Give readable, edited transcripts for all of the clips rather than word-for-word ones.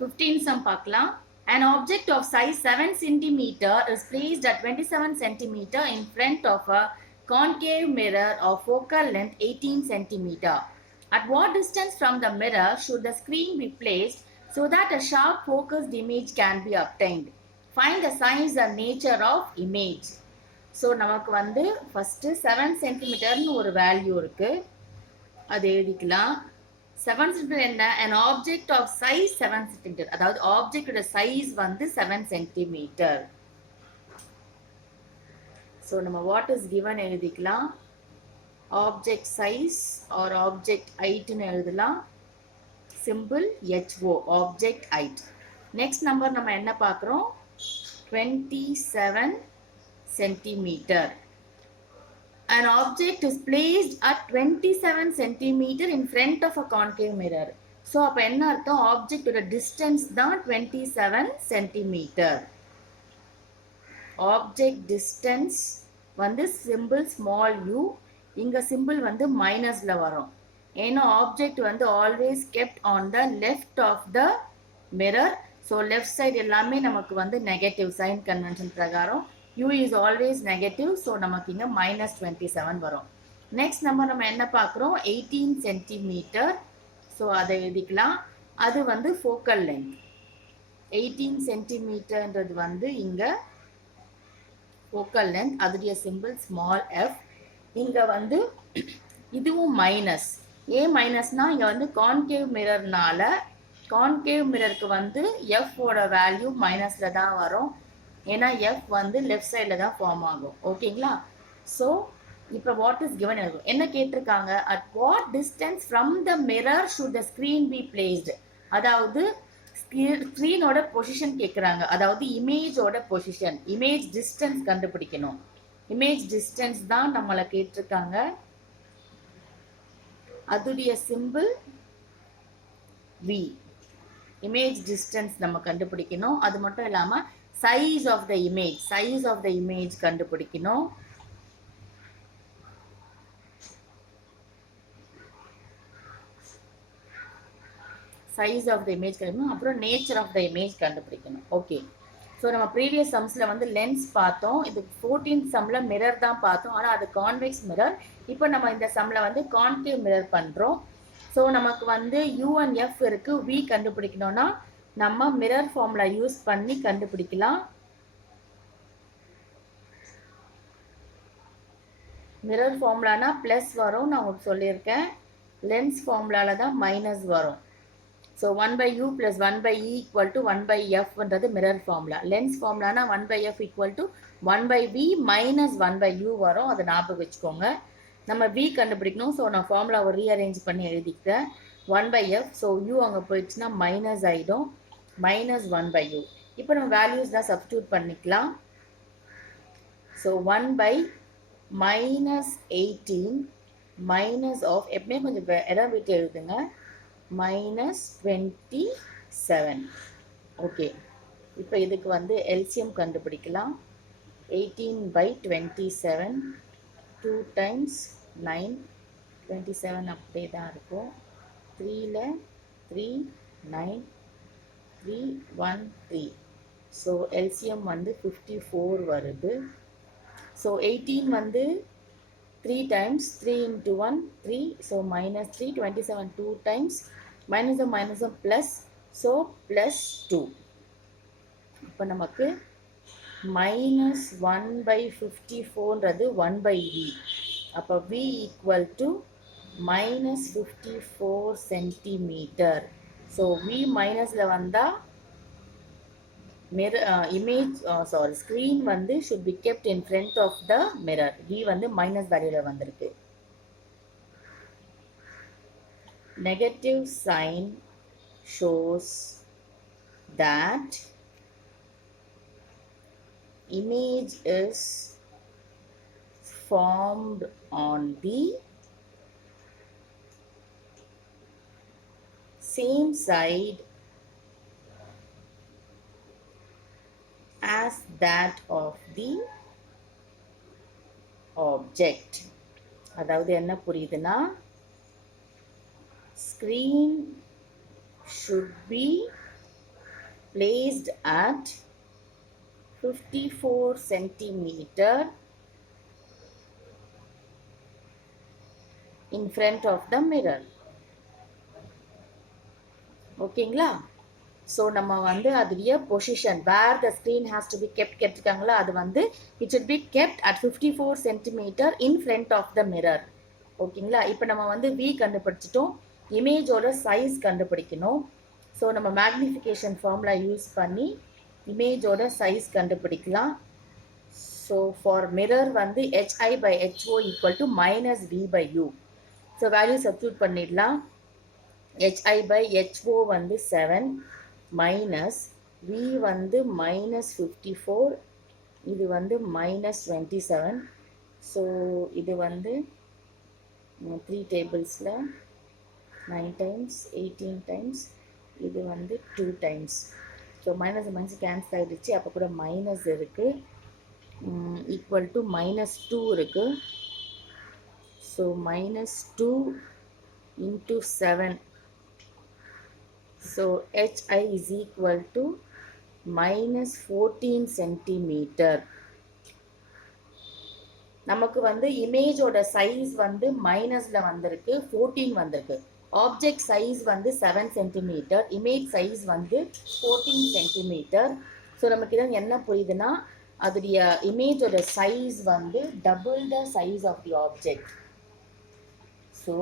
15 sum பார்க்கலாம். An object of size 7 centimeter is placed at 27 centimeter in front of a concave mirror of focal length 18 centimeter. At what distance from the mirror should the screen be placed so that a sharp focused image can be obtained? Find the size and nature of image. So நமக்கு வந்து first 7 சென்டிமீட்டர்னு ஒரு value இருக்குது, அது எழுதிக்கலாம். 7 centimetre என்ன? an object of size 7 centimetre, அதாவது ஆப்ஜெக்டோட size வந்து 7 சென்டிமீட்டர். ஸோ நம்ம வாட் இஸ் கிவன் எழுதிக்கலாம். ஆப்ஜெக்ட் சைஸ் ஆர் ஆப்ஜெக்ட் ஹைட்னு எழுதலாம். Simple HO, object height. Next number நம்ம என்ன பார்க்குறோம்? 27 centimeter. An object is placed at 27 centimeter in front of a concave mirror. So அப்போ என்ன அர்த்தம்? ஆப்ஜெக்டோட டிஸ்டன்ஸ் தான் 27 centimeter. ஆப்ஜெக்ட் டிஸ்டன்ஸ் வந்து சிம்பிள் ஸ்மால் u, இங்கே சிம்பிள் வந்து மைனஸில் வரும். ஏன்னா ஆப்ஜெக்ட் வந்து always kept on the left of the mirror. So left side எல்லாமே நமக்கு வந்து நெகட்டிவ் சைன் கன்வென்ஷன் பிரகாரம் u is always negative. So நமக்கு இங்கே -27 வரும். நெக்ஸ்ட் நம்பர் நம்ம என்ன பார்க்குறோம்? 18 சென்டிமீட்டர். ஸோ அதை எழுதிக்கலாம். அது வந்து ஃபோக்கல் லென்த் 18 சென்டிமீட்டர்ன்றது வந்து இங்கே ஃபோக்கல் லென்த், அதோடைய சிம்பிள் ஸ்மால் f. இங்கே வந்து இதுவும் மைனஸ். ஏன் மைனஸ்னா இங்கே வந்து கான்கேவ் மிரர்னால கான்கேவ் மிரருக்கு வந்து எஃபோட வேல்யூ மைனஸில் தான் வரும். ஏன்னா எஃப் வந்து லெஃப்ட் சைடில் தான் ஃபார்ம் ஆகும். ஓகேங்களா? ஸோ இப்போ வாட் இஸ் கிவன் இருக்கும் என்ன கேட்டிருக்காங்க? At what distance from the mirror should the screen be placed, அதாவது ஸ்க்ரீனோட பொசிஷன் கேட்குறாங்க. அதாவது இமேஜோட பொசிஷன், இமேஜ் டிஸ்டன்ஸ் கண்டுபிடிக்கணும். இமேஜ் டிஸ்டன்ஸ் தான் நம்மளை கேட்டிருக்காங்க. அதுடைய சிம்பிள் V. இமேஜ் டிஸ்டன்ஸ் நம்ம கண்டுபிடிக்கணும். அது மட்டும் இல்லாமல் size of the image கண்டுபிடிக்கணும். size of the image கண்டுபிடிக்கணும். அப்புறம் nature of the image கண்டுபிடிக்கணும். ஓகே, ஸோ நம்ம ப்ரீவியஸ் சம்ஸில் வந்து லென்ஸ் பார்த்தோம். இது 14th சம்மில் மிரர் தான் பார்த்தோம், ஆனால் அது கான்வெக்ஸ் மிரர். இப்போ நம்ம இந்த சம்மில் வந்து கான்கேவ் மிரர் பண்ணுறோம். ஸோ நமக்கு வந்து U and F இருக்குது. V கண்டுபிடிக்கணும்னா நம்ம மிரர் ஃபார்முலா யூஸ் பண்ணி கண்டுபிடிக்கலாம். மிரர் ஃபார்முலானா ப்ளஸ் வரும், நான் உங்களுக்கு சொல்லியிருக்கேன். லென்ஸ் ஃபார்முலால தான் மைனஸ் வரும். ஸோ 1/u + 1/e = 1/fன்றது மிரர் ஃபார்முலா. லென்ஸ் ஃபார்முலானா 1/f = 1/v - 1/u வரும். அதை ஞாபகம் வச்சுக்கோங்க. நம்ம v கண்டுபிடிக்கணும். ஸோ நான் ஃபார்முலாவை ரீஅரேஞ்ச் பண்ணி எழுதிக்கிறேன். 1/f. ஸோ u அங்கே போயிடுச்சுன்னா மைனஸ் ஆகிடும். -1/u. இப்போ நம்ம வேல்யூஸ் தான் சப்ஸ்டியூட் பண்ணிக்கலாம். ஸோ 1/-18 மைனஸ் ஆஃப், எப்பவுமே கொஞ்சம் இடம் விட்டு எழுதுங்க, -27. ஓகே, இப்போ இதுக்கு வந்து எல்சிஎம் கண்டுபிடிக்கலாம். 18/27 2 × 9 27 அப்படியே தான் இருக்கும். 3ல் 3 9 3 1 3. ஸோ எல்சிஎம் வந்து 54 வருது. ஸோ 18 வந்து 3 times 3 × 1 3. So -3. 27 2 times minus plus. So +2. இப்போ நமக்கு -1/54ன்றது 1/v. அப்போ v = -54 சென்டிமீட்டர். ஸோ v மைனஸில் வந்தால் ஸ்க்ரீன் வந்து should be kept in front of the mirror. v வந்து மைனஸ் வேல்யூவில் வந்திருக்கு. Negative sign shows that image is formed on the same side as that of the object. அதாவது என்ன புரியுதுன்னா, screen should be placed at 54 centimeter in front of the mirror. ஓகேங்களா? So நம்ம வந்து அதுடைய position where the screen has to be கேட்டிருக்காங்களா, அது வந்து it should be kept at 54 centimetre in front of the mirror. ஓகேங்களா? இப்போ நம்ம வந்து வி கண்டுபிடிச்சிட்டோம், இமேஜோட சைஸ் கண்டுபிடிக்கணும். ஸோ நம்ம மேக்னிஃபிகேஷன் ஃபார்முலா யூஸ் பண்ணி இமேஜோட சைஸ் கண்டுபிடிக்கலாம். ஸோ ஃபார் மிரர் வந்து HI by HO equal to minus V by U. So value substitute பண்ணிடலாம். HI by HO வந்து 7 மைனஸ் V வந்து மைனஸ் 54, இது வந்து மைனஸ் 27. ஸோ இது வந்து 3 டேபிள்ஸில் 9 டைம்ஸ் 18 டைம்ஸ், இது வந்து 2 times. So minus minus cancel ஆகிடுச்சு, அப்போ கூட மைனஸ் இருக்குது, ஈக்குவல் டு மைனஸ் 2 இருக்குது. So minus 2 into 7. So HI is equal to minus 14 centimeter. நமக்கு வந்து இமேஜோட சைஸ் வந்து மைனஸில் வந்திருக்கு, 14 வந்திருக்கு. ஆப்ஜெக்ட் சைஸ் வந்து 7 சென்டிமீட்டர், இமேஜ் சைஸ் வந்து 14 சென்டிமீட்டர். ஸோ நமக்கு இதான் என்ன புரியுதுன்னா, அதோடைய இமேஜோட சைஸ் வந்து double the size of the object. So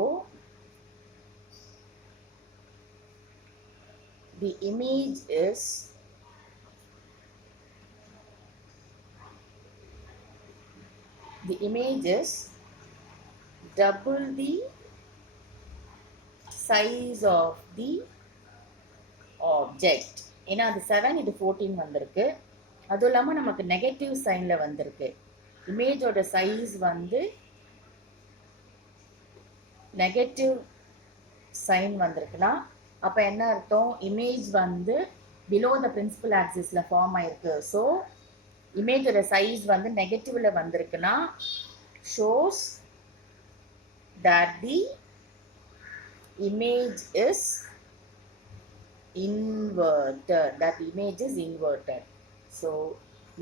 the image is double the size of the object. ஏன்னா அது 7 இது 14 வந்திருக்கு, அதுவும் இல்லாமல் நமக்கு நெகட்டிவ் சைனில் வந்திருக்கு. இமேஜோட சைஸ் வந்து நெகட்டிவ் சைன் வந்திருக்குன்னா அப்போ என்ன அர்த்தம், இமேஜ் வந்து பிலோ த பிரின்சிபல் ஆக்சிஸில் ஃபார்ம் ஆயிருக்கு. ஸோ இமேஜோட சைஸ் வந்து நெகட்டிவில் வந்திருக்குன்னா shows that the image is inverted. That image is inverted. So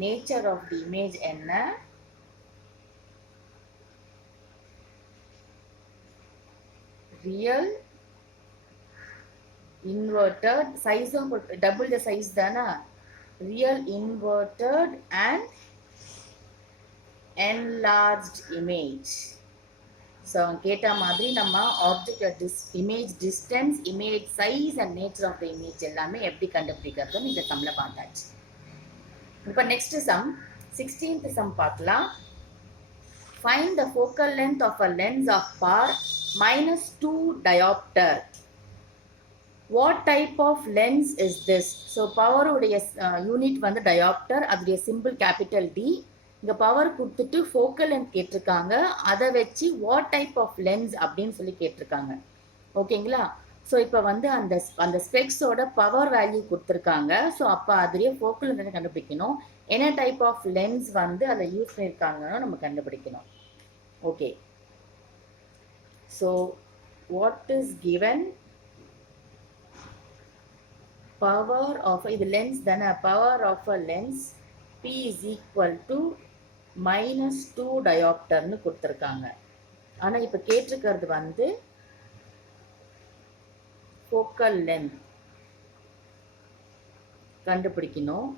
nature of the image என்ன, real inverted, size double the size தானா, real inverted and enlarged image. So கேட்ட மாதிரி நம்ம object image distance, image size and nature of the image எல்லாமே எப்படி கண்டுபிடிக்கிறதுன்னு இந்த சம்மில் பார்த்தாச்சு. இப்போ நெக்ஸ்ட் சம் 16th சம் பார்க்கலாம். Find the focal length of a lens of power -2 diopter. What type of lens is this? So power உடைய unit வந்து diopter, அதுடைய சிம்பிள் கேபிட்டல் D. இங்கே பவர் கொடுத்துட்டு ஃபோக்கல் லென்த் கேட்டிருக்காங்க, அதை வச்சு வாட் டைப் ஆஃப் லென்ஸ் அப்படின்னு சொல்லி கேட்டிருக்காங்க. ஓகேங்களா? ஸோ இப்போ வந்து அந்த ஸ்பெக்ஸோட பவர் வேல்யூ கொடுத்துருக்காங்க. ஸோ அப்போ அதுலேயே ஃபோக்கல் லென்த் கண்டுபிடிக்கணும், என்ன டைப் ஆஃப் லென்ஸ் வந்து அதை யூஸ் பண்ணியிருக்காங்கன்னு நம்ம கண்டுபிடிக்கணும். Okay, so what is given, power of, இது லென்ஸ் தானே, power of a lens P is equal to -2 diopterன்னு கொடுத்துருக்காங்க. ஆனால் இப்போ கேட்டிருக்கிறது வந்து ஃபோக்கல் லென்த் கண்டுபிடிக்கணும்.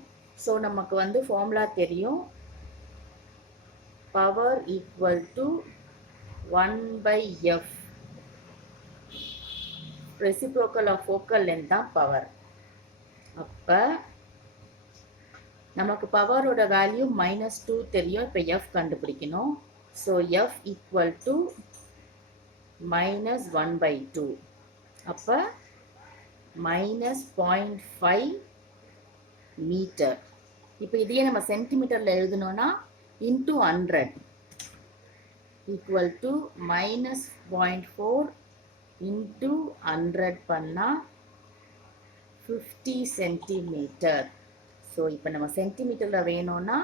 ஸோ நமக்கு வந்து ஃபார்முலா தெரியும், power equal to 1/f. Reciprocal of focal length தான் பவர். அப்போ நமக்கு பவரோட வேல்யூ -2 தெரியும், இப்போ F கண்டுபிடிக்கணும். ஸோ F ஈக்குவல் டு -1/2, அப்போ -0.5 மீட்டர். இப்போ இதையே நம்ம சென்டிமீட்டரில் எழுதணும்னா இன்ட்டு 100 ஈக்குவல் டு -0.4 இன்ட்டு 100 பண்ணால் 50 சென்டிமீட்டர். ஸோ இப்போ நம்ம சென்டிமீட்டரில் வேணும்னா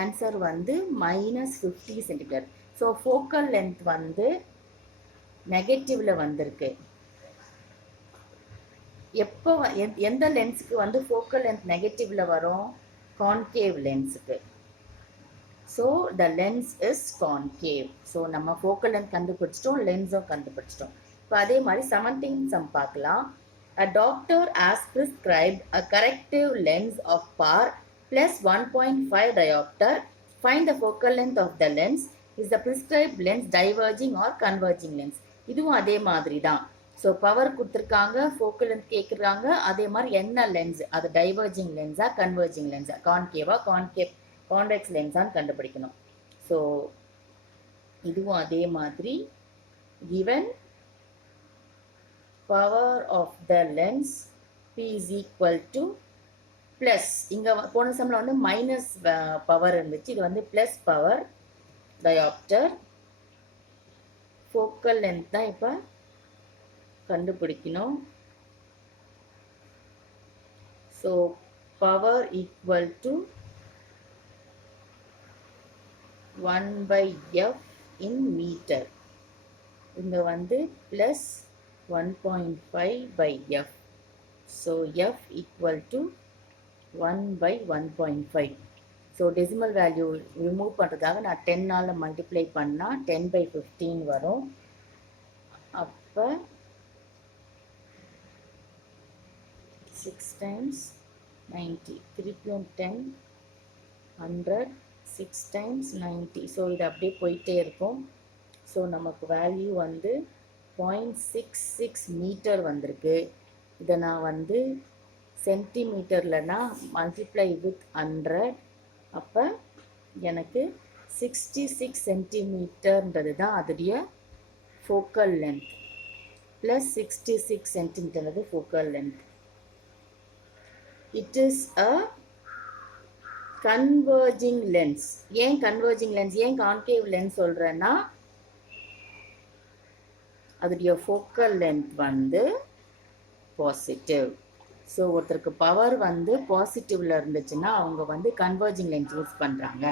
ஆன்சர் வந்து -50 சென்டிமீட்டர். ஸோ ஃபோக்கல் லென்த் வந்து நெகட்டிவில் வந்திருக்கு, எப்போ எந்த லென்ஸுக்கு வந்து ஃபோக்கல் லென்த் நெகட்டிவ்ல வரும்? கான்கேவ் லென்ஸுக்கு. So the lens is concave. So நம்ம ஃபோக்கல் லென்த் கண்டுபிடிச்சிட்டோம், லென்ஸும் கண்டுபிடிச்சிட்டோம். இப்போ அதே மாதிரி 17 சம் பார்க்கலாம். A doctor has prescribed a corrective lens of par plus 1.5 diopter. Find the focal length of the lens. Is the prescribed lens diverging or converging lens? இதுவும் அதே மாதிரி தான். ஸோ பவர் கொடுத்துருக்காங்க, ஃபோக்கல் லென்த் கேட்குறாங்க, அதே மாதிரி என்ன லென்ஸ், அது டைவர்ஜிங் லென்ஸா கன்வர்ஜிங் லென்ஸா, கான்கேவா கான்வெக்ஸ் லென்ஸான்னு கண்டுபிடிக்கணும். ஸோ இதுவும் அதே மாதிரி given power of the lens P is equal to plus, இங்கே போன சம்மில் வந்து மைனஸ் பவர் இருந்துச்சு, இது வந்து plus power dioptre. Focal length தான் இப்போ கண்டுபிடிக்கணும். So power equal to 1/f in metre. இங்கே வந்து plus 1.5/f. So f equal to 1/1.5. So decimal value remove பண்ணுறதுக்காக நான் 10ஆல் மல்டிப்ளை பண்ணால் 10/15 வரும். அப்போ 6 times 90, திருப்பியும் 10, 100, 6 times 90. ஸோ இது அப்படியே போயிட்டே இருக்கும். ஸோ நமக்கு வேல்யூ வந்து 0.66 மீட்டர் வந்திருக்கு. இதை நான் வந்து சென்டிமீட்டர்லனா மல்டிப்ளை வித் 100, அப்போ எனக்கு 66 சென்டிமீட்டர்ன்றது தான் அதோடைய ஃபோக்கல் லென்த். ப்ளஸ் 66 சென்டிமீட்டர்ன்றது focal length. It is a converging lens. ஏன் கன்வர்ஜிங் லென்ஸ், ஏன் கான்கேவ் லென்ஸ் சொல்கிறேன்னா, அதோடைய ஃபோக்கல் லென்த் வந்து பாசிட்டிவ். ஸோ ஒருத்தருக்கு பவர் வந்து பாசிட்டிவ்ல இருந்துச்சுன்னா அவங்க வந்து கன்வர்ஜிங் லென்ஸ் யூஸ் பண்ணுறாங்க.